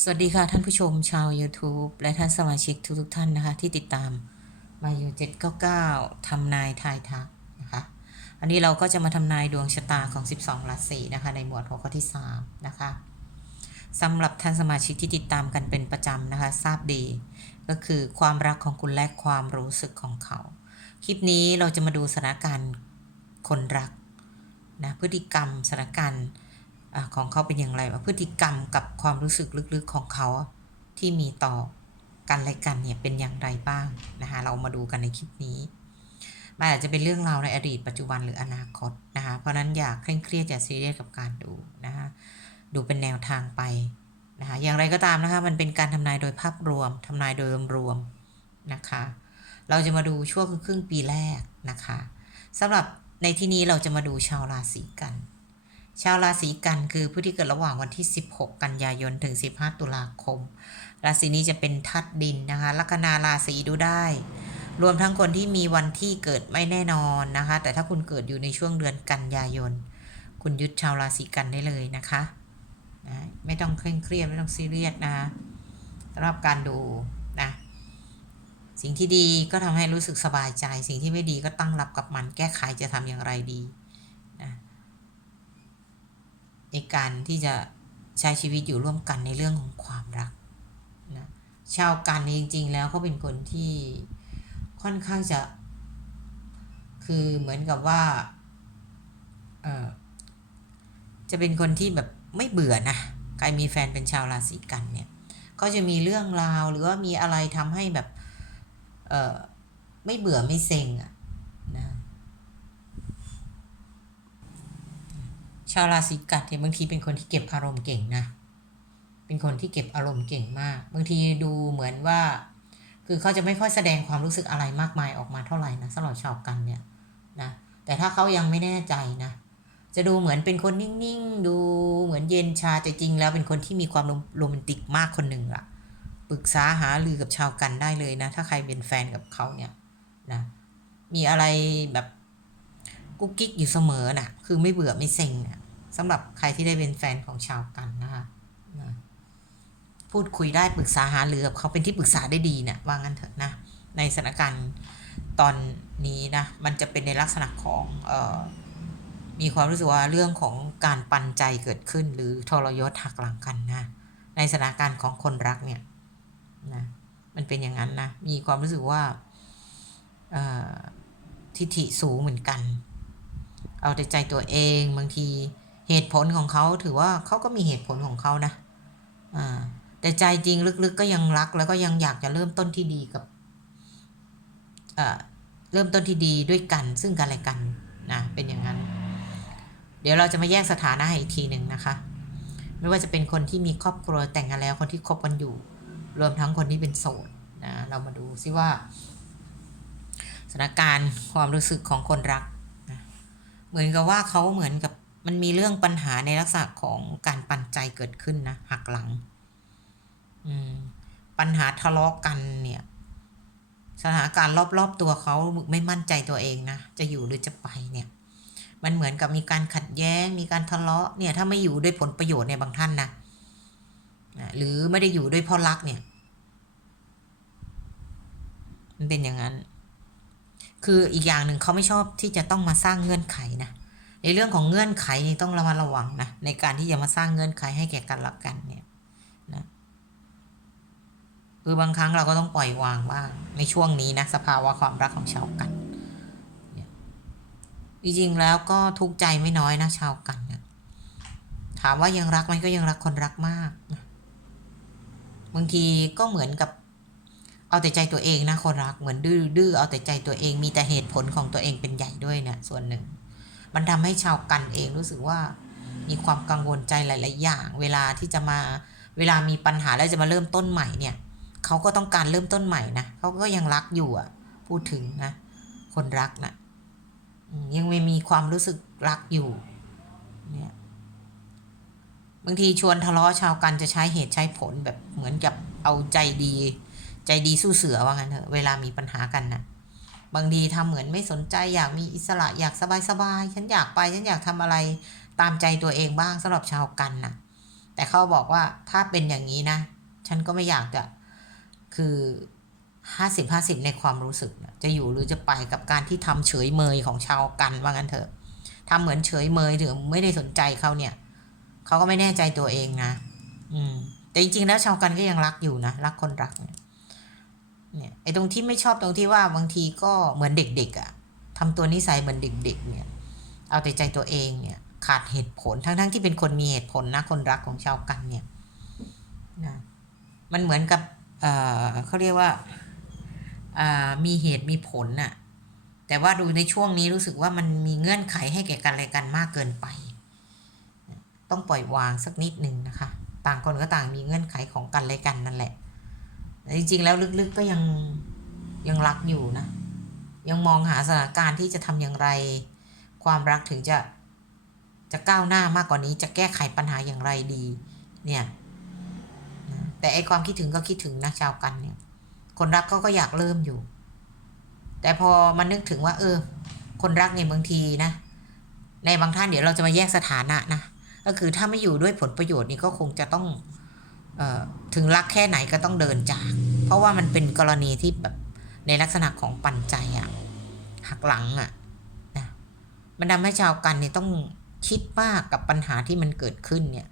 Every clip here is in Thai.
สวัสดีค่ะท่านผู้ชมชาว YouTube และท่านสมาชิกทุกๆท่านนะคะ ที่ติดตามมาอยู่799ทำนายทายทักนะคะ อันนี้เราก็จะมาทำนายดวงชะตาของ 12 ราศีนะคะ ในหมวดหัวข้อที่ 3 นะคะสำหรับท่านสมาชิกที่ติดตามกันเป็นประจำนะคะ ทราบดี ก็คือความรักของคุณและความรู้สึกของเขา คลิปนี้เราจะมาดูสถานการณ์คนรักนะพฤติกรรมสถานการณ์ ของเขาเป็นอย่างไรว่าพฤติกรรมกับความรู้สึกลึกๆของเขาที่มีต่อกันและกันเนี่ยเป็นอย่างไรบ้างนะคะเรามาดูกันในคลิปนี้มันอาจจะเป็นเรื่องราวในอดีตปัจจุบันหรืออนาคตนะคะเพราะนั้นอย่าเคร่งเครียดอย่าซีเรียสกับการดูนะคะดูเป็นแนวทางไปนะคะอย่างไรก็ตามนะคะมันเป็นการทำนายโดยภาพรวมทำนายโดยรวมนะคะ เราจะมาดูช่วงครึ่งปีแรกนะคะสำหรับในที่นี้เราจะมาดูชาวราศีกัน ชาวราศีกันคือผู้ที่เกิดระหว่างวันที่ 16 กันยายนถึง 15 ตุลาคม ราศีนี้จะเป็นทัดดินนะคะลัคนาราศีดูได้ รวมทั้งคนที่มีวันที่เกิดไม่แน่นอนนะคะ แต่ถ้าคุณเกิดอยู่ในช่วงเดือนกันยายน คุณยึดชาวราศีกันได้เลยนะคะนะไม่ต้องเคร่งเครียดไม่ต้องซีเรียสนะคะสำหรับการดูนะสิ่งที่ดีก็ทำให้รู้สึกสบายใจ สิ่งที่ไม่ดีก็ตั้งรับกับมันแก้ไขจะทำอย่างไรดี ในการที่จะใช้ชีวิตอยู่ร่วมกันในเรื่องของความรักนะชาวกันจริง ๆ แล้วเขาเป็นคนที่ค่อนข้างจะ คือเหมือนกับว่าเออจะเป็นคนที่แบบไม่เบื่อนะใครมีแฟนเป็นชาวราศีกันเนี่ย ก็จะมีเรื่องราวหรือว่ามีอะไรทำให้แบบเออไม่เบื่อไม่เซ็งอะ ชาวราศีกัดเนี่ยบางทีเป็นคนที่เก็บอารมณ์เก่งนะ เป็นคนที่เก็บอารมณ์เก่งมาก บางทีดูเหมือนว่า คือเขาจะไม่ค่อยแสดงความรู้สึกอะไรมากมายออกมาเท่าไหร่นะสำหรับชาวกันเนี่ยนะ แต่ถ้าเขายังไม่แน่ใจนะ จะดูเหมือนเป็นคนนิ่งๆ ดูเหมือนเย็นชาแต่จริงแล้วเป็นคนที่มีความโรแมนติกมากคนหนึ่งล่ะ ปรึกษาหาลือกับชาวกันได้เลยนะ ถ้าใครเป็นแฟนกับเขาเนี่ยนะ มีอะไรแบบ กุ๊กกิ๊กอยู่เสมอน่ะ คือไม่เบื่อไม่เซ็งนะสำหรับใครที่ได้เป็นแฟนของชาวกันนะคะนะพูดคุยได้ปรึกษาหารือกับเขาเป็นที่ปรึกษาได้ดีเนะี่ยว่างั้นเถอะนะ ในสถานการณ์ตอนนี้นะ มันจะเป็นในลักษณะของเอ่อมีความรู้สึกว่าเรื่องของการปันใจเกิดขึ้น หรือทรยศหักหลังกันนะ ในสถานการณ์ของคนรักเนี่ยนะมันเป็นอย่างนั้นนะ มีความรู้สึกว่าทิฐิสูงเหมือนกัน เอาแต่ใจตัวเองบางทีเหตุผลของเขาถือว่าเขาก็มีเหตุผลของเขานะอ่าแต่ใจจริงลึกๆก็ยังรักแล้วก็ยังอยากจะเริ่มต้นที่ดีกับเริ่มต้นที่ดีด้วยกันซึ่งกันและกันนะเป็นอย่างนั้น เดี๋ยวเราจะมาแยกสถานะอีกทีหนึ่งนะคะ ไม่ว่าจะเป็นคนที่มีครอบครัวแต่งงานแล้วคนที่คบกันอยู่ รวมทั้งคนที่เป็นโสดนะเรามาดูซิว่า สถานการณ์ความรู้สึกของคนรัก เหมือนกับว่าเขาเหมือนกับมันมีเรื่องปัญหาในลักษณะของการปันใจเกิดขึ้นนะหักหลัง อืม ปัญหาทะเลาะกันเนี่ย สถานการณ์รอบๆตัวเขาไม่มั่นใจตัวเองนะจะอยู่หรือจะไปเนี่ย มันเหมือนกับมีการขัดแย้ง มีการทะเลาะเนี่ย ถ้าไม่อยู่ด้วยผลประโยชน์ในบางท่านนะหรือไม่ได้อยู่ด้วยพราะรักเนี่ย มันเป็นอย่างนั้น คืออีกอย่างหนึ่งเขาไม่ชอบที่จะต้องมาสร้างเงื่อนไขนะในเรื่องของเงื่อนไขต้องระมัดระวังนะในการที่จะมาสร้างเงื่อนไขให้แก่กันละกันเนี่ยนะคือบางครั้งเราก็ต้องปล่อยวางบ้างในช่วงนี้นะสภาวะความรักของชาวกันจริงๆแล้วก็ทุกข์ใจไม่น้อยนะชาวกันนะถามว่ายังรักมันก็ยังรักคนรักมากนะบางทีก็เหมือนกับ เอาแต่ใจตัวเองนะคนรักเหมือนดื้อดื้อเอาแต่ใจตัวเองมีแต่เหตุผลของตัวเองเป็นใหญ่ด้วยเนี่ยส่วนหนึ่ง มันทำให้ชาวกันเองรู้สึกว่า มีความกังวลใจหลาย ๆ อย่าง เวลาที่จะมาเวลามีปัญหาแล้วจะมาเริ่มต้นใหม่เนี่ยเขาก็ต้องการเริ่มต้นใหม่นะเขาก็ยังรักอยู่อะ พูดถึงนะ คนรักนะยังไม่มีความรู้สึกรักอยู่เนี่ยบางทีชวนทะเลาะชาวกันจะใช้เหตุใช้ผลแบบเหมือนกับเอาใจดี ใจดีสู้เสือว่างั้นเถอะเวลามีปัญหากันนะบางทีทำเหมือนไม่สนใจอยากมีอิสระอยากสบายสบายฉันอยากไปฉันอยากทำอะไรตามใจตัวเองบ้างสำหรับชาวกันนะแต่เขาบอกว่าถ้าเป็นอย่างนี้นะ ฉันก็ไม่อยากจะคือห้าสิบห้าสิบในความรู้สึกนะจะอยู่หรือจะไปกับการที่ทำเฉยเมยของชาวกันว่างั้นเถอะทำเหมือนเฉยเมยถึงไม่ได้สนใจเขาเนี่ยเขาก็ไม่แน่ใจตัวเองนะ อืม แต่จริงๆแล้วชาวกันก็ยังรักอยู่นะ รักคนรักเนี่ย เนี่ยไอ้ตรงที่ไม่ชอบตรงที่ว่าบางทีก็เหมือนเด็กๆอะ่ะทำตัวนิสัยเหมือนเด็ก ๆ เนี่ย เอาแต่ใจตัวเองเนี่ย ขาดเหตุผลทั้งๆที่เป็นคนมีเหตุผลนะคนรักของชาวกันเนี่ยนะมันเหมือนกับเอ่อเขาเรียกว่าอ่ามีเหตุมีผลน่ะ แต่ว่าดูในช่วงนี้รู้สึกว่ามันมีเงื่อนไขให้แก่กันและกันมากเกินไป ต้องปล่อยวางสักนิดหนึ่งนะคะ ต่างคนก็ต่างมีเงื่อนไขของกันและกันนั่นแหละ แต่จริงๆ แล้วลึกๆก็ยังยังรักอยู่นะ ยังมองหาสถานการณ์ที่จะทำอย่างไร ความรักถึงจะจะก้าวหน้ามากกว่านี้จะแก้ไขปัญหาอย่างไรดี เนี่ยแต่ไอความคิดถึงก็คิดถึงนะชาวกันเนี่ย คนรักเขาก็อยากเริ่มอยู่ แต่พอมันนึกถึงว่า เออ คนรักเนี่ยบางทีนะ ในบางท่านเดี๋ยวเราจะมาแยกสถานะนะก็คือถ้าไม่อยู่ด้วยผลประโยชน์นี่ก็คงจะต้อง ถึงรักแค่ไหนก็ต้องเดินจาก เพราะว่ามันเป็นกรณีที่แบบในลักษณะของปันใจอะหักหลังอะนะมันทำให้ชาวกันเนี่ยต้องคิดมากกับปัญหาที่มันเกิดขึ้นเนี่ย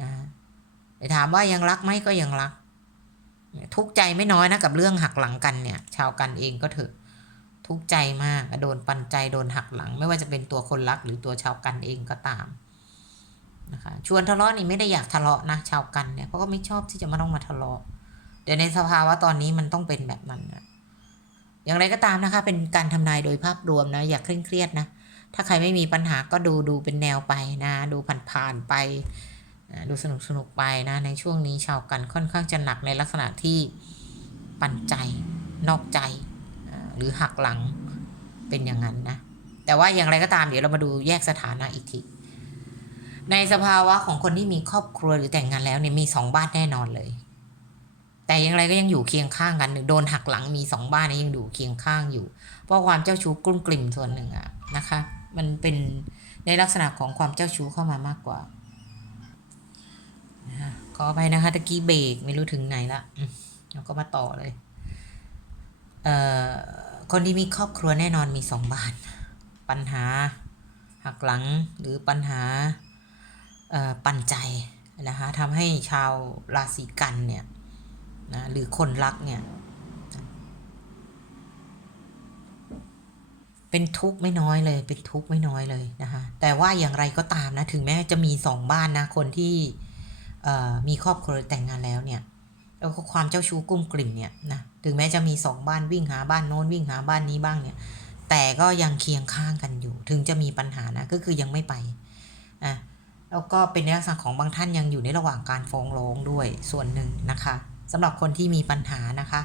นะแต่ถามว่ายังรักไหมก็ยังรัก ทุกใจไม่น้อยนะกับเรื่องหักหลังกันเนี่ย ชาวกันเองก็เถอะทุกใจมากโดนปันใจโดนหักหลัง ไม่ว่าจะเป็นตัวคนรักหรือตัวชาวกันเองก็ตาม นะคะชวนทะเลาะนี่ไม่ได้อยากทะเลาะนะชาวกันเนี่ยเพราก็ไม่ชอบที่จะมาต้องมาทะเลาะเดี๋ยวในสภาวะตอนนี้มันต้องเป็นแบบนั้นนะอย่างไรก็ตามนะคะ เป็นการทำนายโดยภาพรวมนะอย่าเคร่งเครียดนะถ้าใครไม่มีปัญหาก็ดูดูเป็นแนวไปนะ ดูผ่านๆไปนะดูสนุกสนุกไปนะ ในช่วงนี้ชาวกันค่อนข้างจะหนักในลักษณะที่ปั่นใจนอกใจ หรือหักหลังเป็นอย่างนั้นนะ แต่ว่าอย่างไรก็ตามเดี๋ยวเรามาดูแยกสถานะอีกที ในสภาวะของคนที่มีครอบครัวหรือแต่งงานแล้วเนี่ยมีสองบ้านแน่นอนเลย แต่อย่างไรก็ยังอยู่เคียงข้างกันโดนหักหลังมีสองบ้านนี้ยังอยู่เคียงข้างอยู่ เพราะความเจ้าชู้กลุ้มกลิ่มส่วนหนึ่งอะนะคะ มันเป็นในลักษณะของความเจ้าชู้เข้ามามากกว่าขอไปนะคะตะกี้เบรกไม่รู้ถึงไหนละเราก็มาต่อเลยเอ่อคนที่มีครอบครัวแน่นอนมีสองบ้าน ปัญหาหักหลังหรือปัญหา ปันใจนะคะทำให้ชาวราศีกันเนี่ยนะหรือคนรักเนี่ยเป็นทุกข์ไม่น้อยเลย เป็นทุกข์ไม่น้อยเลยนะคะแต่ว่าอย่างไรก็ตามนะถึงแม้จะมีสองบ้านนะคนที่มีครอบครัวแต่งงานแล้วเนี่ยแล้วก็ความเจ้าชู้กุ้มกลิ่มเนี่ยนะถึงแม้จะมีสองบ้านวิ่งหาบ้านโน้นวิ่งหาบ้านนี้บ้างเนี่ยแต่ก็ยังเคียงข้างกันอยู่ ถึงจะมีปัญหานะก็คือยังไม่ไปอะ แล้วก็เป็นในลักษณะของบางท่านยังอยู่ในระหว่างการฟ้องร้องด้วยส่วนหนึ่งนะคะสำหรับคนที่มีปัญหานะคะ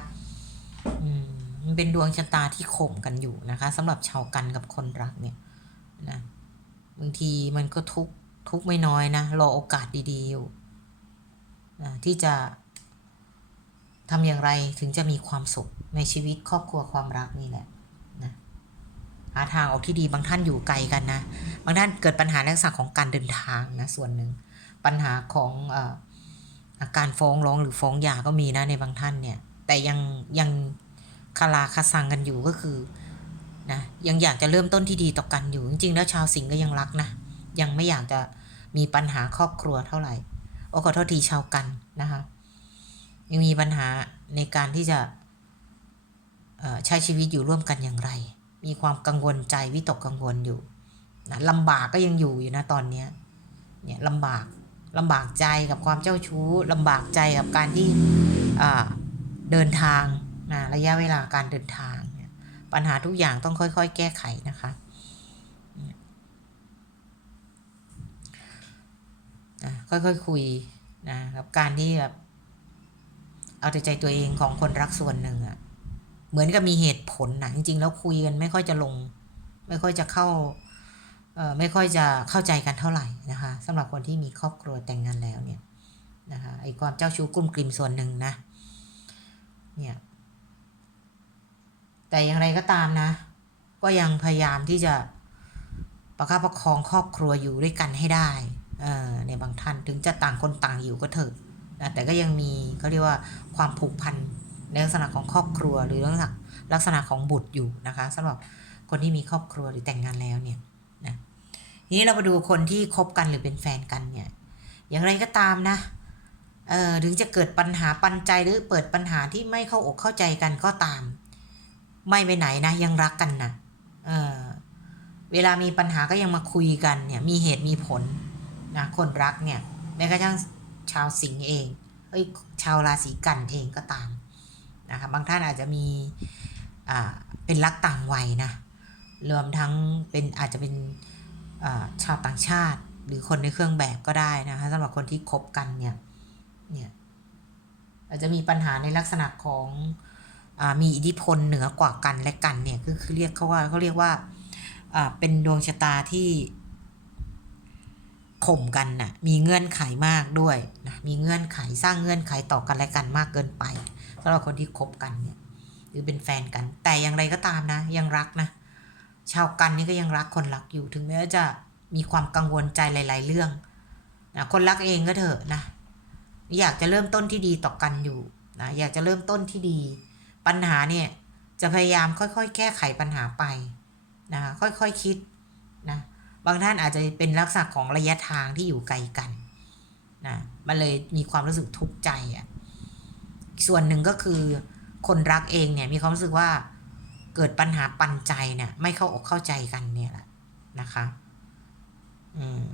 อืมมันเป็นดวงชะตาที่ข่มกันอยู่นะคะสำหรับชาวกันกับคนรักเนี่ยนะบางทีมันก็ทุกทุกไม่น้อยนะรอโอกาสดีๆอยู่นะที่จะทำอย่างไรถึงจะมีความสุขในชีวิตครอบครัวความรักนี่แหละ หาทางออกที่ดีบางท่านอยู่ไกลกันนะ บางท่านเกิดปัญหาในลักษณะของการเดินทางนะส่วนหนึ่ง ปัญหาของอาการฟ้องร้องหรือฟ้องหย่าก็มีนะในบางท่านเนี่ย แต่ยังยังคาราคาซังกันอยู่ก็คือนะยังอยากจะเริ่มต้นที่ดีต่อกันอยู่ จริงๆ แล้วชาวสิงห์ก็ยังรักนะ ยังไม่อยากจะมีปัญหาครอบครัวเท่าไหร่โอ้ขอโทษทีชาวกันนะคะยังมีปัญหาในการที่จะใช้ชีวิตอยู่ร่วมกันอย่างไร มีความกังวลใจวิตกกังวลอยู่นะลำบากก็ยังอยู่อยู่นะตอนเนี้ยเนี่ยลำบากลำบากใจกับความเจ้าชู้ลำบากใจกับการที่เดินทางนะระยะเวลาการเดินทางปัญหาทุกอย่างต้องค่อย ๆ แก้ไขนะคะเนี่ยค่อยๆคุยนะกับการที่แบบเอาแต่ใจตัวเองของคนรักส่วนหนึ่งอะ เหมือนกับมีเหตุผลนะจริงๆแล้วคุยกันไม่ค่อยจะลง ไม่ค่อยจะเข้าไม่ค่อยจะเข้าใจกันเท่าไหร่นะคะสำหรับคนที่มีครอบครัวแต่งงานแล้วเนี่ยนะคะไอ้ความเจ้าชู้กลุ่มกลิ่มส่วนหนึ่งนะเนี่ยแต่อย่างไรก็ตามนะ ก็ยังพยายามที่จะประคับประคองครอบครัวอยู่ด้วยกันให้ได้เออในบางท่านถึงจะต่างคนต่างอยู่ก็เถอะนะแต่ก็ยังมีเขาเรียกว่าความผูกพัน ในลักษณะของครอบครัวหรือลักษณะลักษณะของบุตรอยู่นะคะสำหรับคนที่มีครอบครัวหรือแต่งงานแล้วเนี่ยนะทีนี้เรามาดูคนที่คบกันหรือเป็นแฟนกันเนี่ยอย่างไรก็ตามนะเออถึงจะเกิดปัญหาปันใจหรือเปิดปัญหาที่ไม่เข้าอกเข้าใจกันก็ตาม ไม่ไปไหนนะ ยังรักกันนะเออเวลามีปัญหาก็ยังมาคุยกันเนี่ยมีเหตุมีผลนะคนรักเนี่ยแม้กระทั่งชาวสิงห์เองเอ้ยชาวราศีกันเองก็ตาม บางท่านอาจจะมีเป็นรักต่างวัยนะรวมทั้งเป็นอาจจะเป็นชาวต่างชาติ หรือคนในเครื่องแบบก็ได้นะคะสำหรับคนที่คบกันเนี่ยเนี่ยอาจจะมีปัญหาในลักษณะของอมีอิทธิพลเหนือกว่ากันและกันเนี่ยคือคือเรียกเขาว่าเขาเรียกว่าเป็นดวงชะตาที่ข่มกันน่ะมีเงื่อนไขมากด้วยนะมีเงื่อนไขสร้างเงื่อนไขต่อกันและกันมากเกินไปำหรับคนที่คบกันเนี่ยหรือเป็นแฟนกัน แต่อย่างไรก็ตามนะ ยังรักนะ ชาวกันนี่ก็ยังรักคนรักอยู่ถึงแม้จะมีความกังวลใจหลาย ๆ เรื่องนะคนรักเองก็เถอะนะ อยากจะเริ่มต้นที่ดีต่อกันอยู่นะอยากจะเริ่มต้นที่ดี ปัญหาเนี่ยจะพยายามค่อยๆ แก้ไขปัญหาไปนะค่อยๆคคิดนะบางท่านอาจจะเป็นลักษณะของระยะทางที่อยู่ไกลกันนะมันเลยมีความรู้สึกทุกข์ใจอะ่ะ ส่วนหนึ่งก็คือคนรักเองเนี่ยมีความรู้สึกว่าเกิดปัญหาปันใจเนี่ย ไม่เข้าอกเข้าใจกันเนี่ยแหละนะคะอืม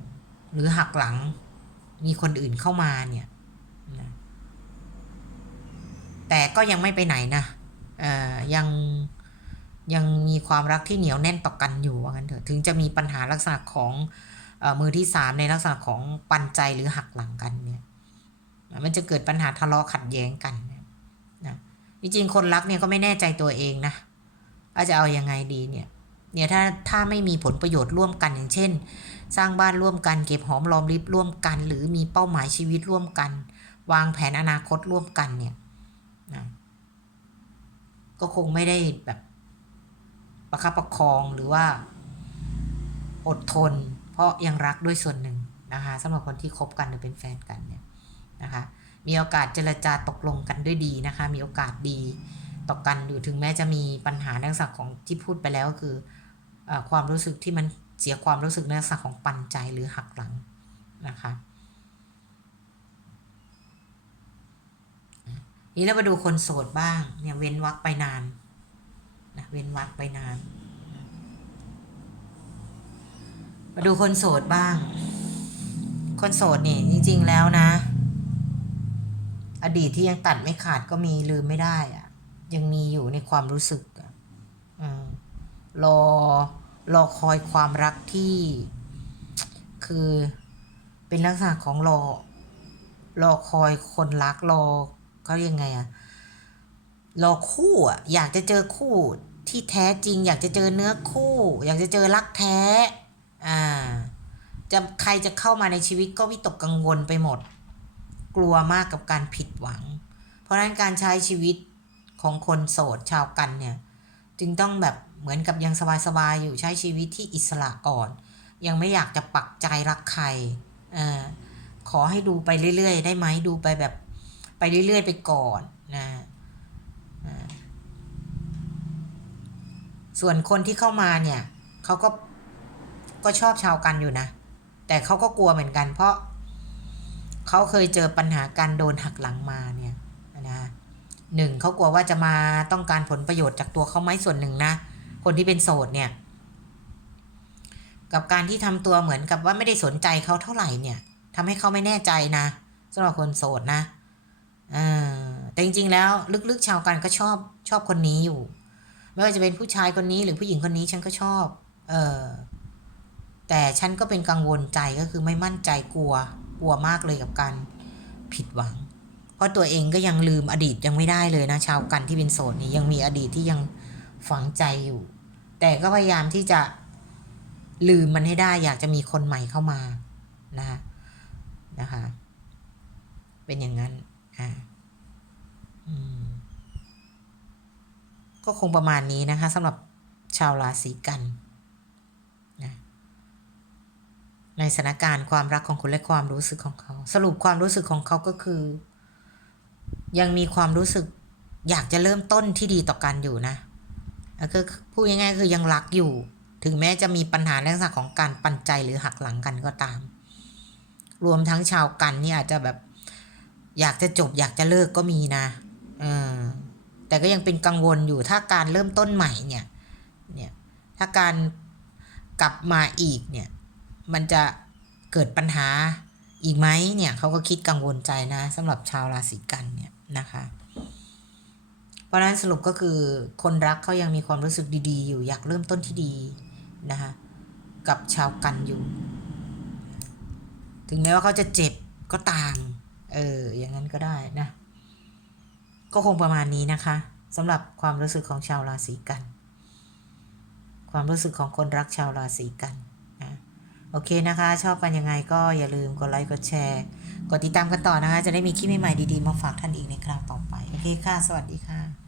หรือหักหลังมีคนอื่นเข้ามาเนี่ยนะแต่ก็ยังไม่ไปไหนนะเอ่อยังยังมีความรักที่เหนียวแน่นต่อกันอยู่ว่างั้นเถอะถึงจะมีปัญหาลักษณะของอมือที่สามในลักษณะของปันใจหรือหักหลังกันเนี่ย มันจะเกิดปัญหาทะเลาะขัดแย้งกันนะจริงๆคนรักเนี่ยก็ไม่แน่ใจตัวเองนะว่าจะเอาอยัางไงดีเนี่ย เนี่ยถ้าถ้าไม่มีผลประโยชน์ร่วมกันอย่างเช่น สร้างบ้านร่วมกันเก็บหอมรอมริบร่วมกัน หรือมีเป้าหมายชีวิตร่วมกัน วางแผนอนาคตร่วมกันเนี่ยนะก็คงไม่ได้แบบประคับประคองหรือว่า อดทน เพราะยังรักด้วยส่วนหนึ่งนะคะสำหรับคนที่คบกันหรือเป็นแฟนกันเนี่ย นะคะ มีโอกาสเจรจาตกลงกันด้วยดีนะคะ มีโอกาสดีต่อกันอยู่ถึงแม้จะมีปัญหาในลักษณะของที่พูดไปแล้วก็คืออความรู้สึกที่มันเสียความรู้สึกในลักษณะของปันใจหรือหักหลังนะคะนี้เรามาดูคนโสดบ้างเนี่ยเว้นวักไปนานนะเว้นวักไปนาน มาดูคนโสดบ้าง คนโสดนี่จริง ๆ แล้วนะ อดีตที่ยังตัดไม่ขาดก็มีลืมไม่ได้อะยังมีอยู่ในความรู้สึกอะรอรอคอยความรักที่ คือเป็นลักษณะของรอ รอคอยคนรักรอเขายังไงอะรอคู่อะอยากจะเจอคู่ที่แท้จริง อยากจะเจอเนื้อคู่ อยากจะเจอรักแท้ อ่า จะใครจะเข้ามาในชีวิตก็วิตกกังวลไปหมด กลัวมากกับการผิดหวัง เพราะนั้นการใช้ชีวิตของคนโสดชาวกันเนี่ย จึงต้องแบบเหมือนกับยังสบายๆอยู่ใช้ชีวิตที่อิสระก่อน ยังไม่อยากจะปักใจรักใครอขอให้ดูไปเรื่อยๆ ได้ไหมดูไปแบบไปเรื่อยๆ ไปก่อนนะส่วนคนที่เข้ามาเนี่ยเขาก็ก็ชอบชาวกันอยู่นะ แต่เขาก็กลัวเหมือนกันเพราะ เขาเคยเจอปัญหาการโดนหักหลังมาเนี่ยนะหนึ่งเขากลัวว่าจะมาต้องการผลประโยชน์จากตัวเขาไหมส่วนหนึ่งนะ คนที่เป็นโสดเนี่ย กับการที่ทำตัวเหมือนกับว่าไม่ได้สนใจเขาเท่าไหร่เนี่ยทำให้เขาไม่แน่ใจนะสำหรับคนโสดนะแต่จริงๆแล้วลึกๆชาวกันก็ชอบชอบคนนี้อยู่ ไม่ว่าจะเป็นผู้ชายคนนี้หรือผู้หญิงคนนี้ฉันก็ชอบ เออแต่ฉันก็เป็นกังวลใจก็คือไม่มั่นใจกลัว กลัวมากเลยกับการผิดหวัง เพราะตัวเองก็ยังลืมอดีตยังไม่ได้เลยนะ ชาวกันที่เป็นโสดนี่ยังมีอดีตที่ยังฝังใจอยู่ แต่ก็พยายามที่จะลืมมันให้ได้ อยากจะมีคนใหม่เข้ามานะคะนะคะ เป็นอย่างนั้นอ่าก็คงประมาณนี้นะคะสำหรับชาวราศีกันนะ ในสถานการณ์ความรักของคุณและความรู้สึกของเขา สรุปความรู้สึกของเขาก็คือ ยังมีความรู้สึกอยากจะเริ่มต้นที่ดีต่อกันอยู่นะก็พูดง่ายๆคือยังรักอยู่ ถึงแม้จะมีปัญหาในลักษณะของการปันใจหรือหักหลังกันก็ตาม รวมทั้งชาวกันนี่อาจจะแบบ อยากจะจบ อยากจะเลิกก็มีนะเออแต่ก็ยังเป็นกังวลอยู่ถ้าการเริ่มต้นใหม่เนี่ย เนี่ย ถ้าการกลับมาอีกเนี่ย มันจะเกิดปัญหาอีกไหมเนี่ยเขาก็คิดกังวลใจนะสำหรับชาวราศีกันเนี่ยนะคะ เพราะฉะนั้นสรุปก็คือคนรักเขายังมีความรู้สึกดีๆ อยู่อยากเริ่มต้นที่ดีนะคะกับชาวกันอยู่ ถึงแม้ว่าเขาจะเจ็บก็ตาม เออ อย่างนั้นก็ได้นะ ก็คงประมาณนี้นะคะสำหรับความรู้สึกของชาวราศีกัน ความรู้สึกของคนรักชาวราศีกัน โอเคนะคะ ชอบกันยังไงก็อย่าลืมกดไลค์กดแชร์ กดติดตามกันต่อนะคะ จะได้มีคลิปใหม่ๆดีๆ มาฝากท่านอีกในคราวต่อไป โอเคค่ะ สวัสดีค่ะ